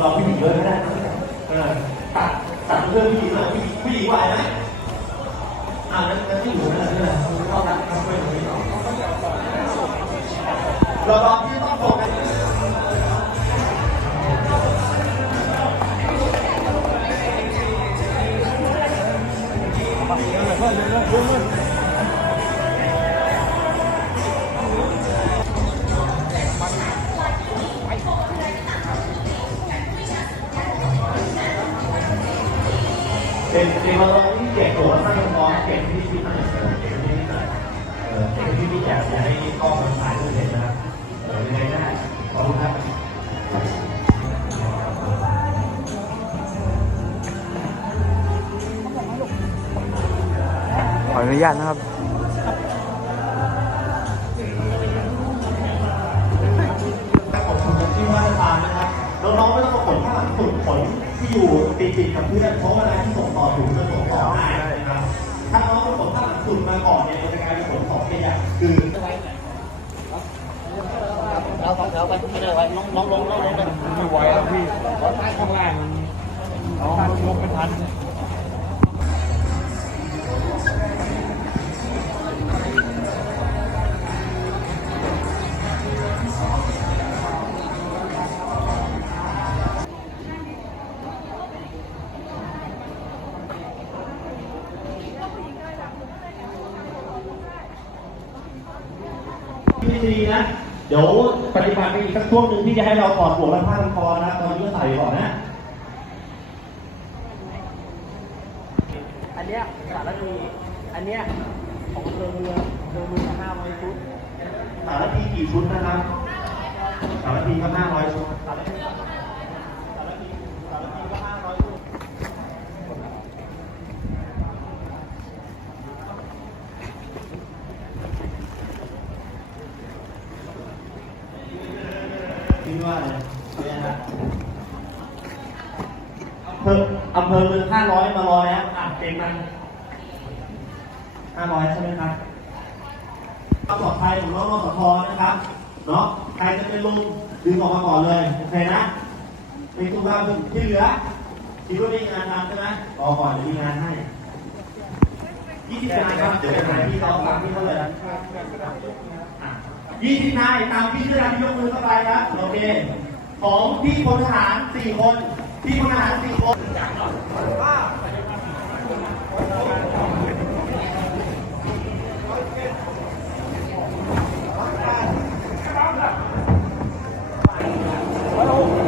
เราผู้หญิงด้วยก็ได้ตัดตัดเรื่องผู้หญิงเลยผู้หญิงผู้หญิงไหวไหมอ่านั้นนั้นที่อยู่นั่นแหละนั่นแหละเข้าตัดเข้าไปตรงนี้เราลองที่ต้องโฟกัสเป็นเพื่อน เป็นมาลองที่เก่งตัวท่านมองเก่งที่ที่ไหนเออเก่งที่ที่ไหนเออเก่งที่พี่แจ๊คอยากให้กล้องมันถ่ายรูปเห็นนะครับเออยังไงได้ขอบคุณครับขออนุญาตนะครับขอบคุณที่ว่าทานนะครับน้องๆไม่ต้องมาขนข้างหลังสุดขนที่อยู่ติดติดๆกับเพื่อนเพราะเวลาที่ส่งต่อถูกจะส่งต่อง่ายนะครับ ถ้าน้องไปขนข้างหลังสุดมาก่อนเนี่ยมันจะกลายเป็นขนของขยะคือ เอาไปไม่ได้ไว้น้องน้องลงน้องลงไปไม่ไหวแล้วพี่ข้างล่างมันเอาลงไม่ทันวิธีนะ เดี๋ยวปฏิบัติไปอีกสักช่วงหนึ่งที่จะให้เราถอดหัวและผ้าพันคอนะครับตอนนี้ก็ใส่ก่อนนะ อันเนี้ยสารพีอันเนี้ยของเธอเมืองเธอเมืองห้าร้อยชุด สารพีกี่ชุดนะครับ สารพีก็ห้าร้อยชุด สารพีสารพีสารพีก็ห้าร้อยชุด คิด ว่าอะไรเนี่ยนะอำเภออำเภอเมืองห้าร้อยมารอแล้วอะเก่งมันห้าร้อยใช่ไหมครับความปลอดภัยของน้องรสพนะครับ เนาะใครจะเป็นลุงดึงออกมาก่อนเลย โอเคนะเป็นตัวภาพที่เหลือคิดว่ามีงานทำใช่ไหมรอก่อนเดี๋ยวมีงานให้ยี่สิบนายครับ เดี๋ยวไปหาพี่เขาตามพี่เขาเลย ยี่สิบนายตามพี่ด้วยนะพี่ยกมือเข้าไปครับโอเคของพี่พลทหารสี่คนพี่พลทหารสี่คนเ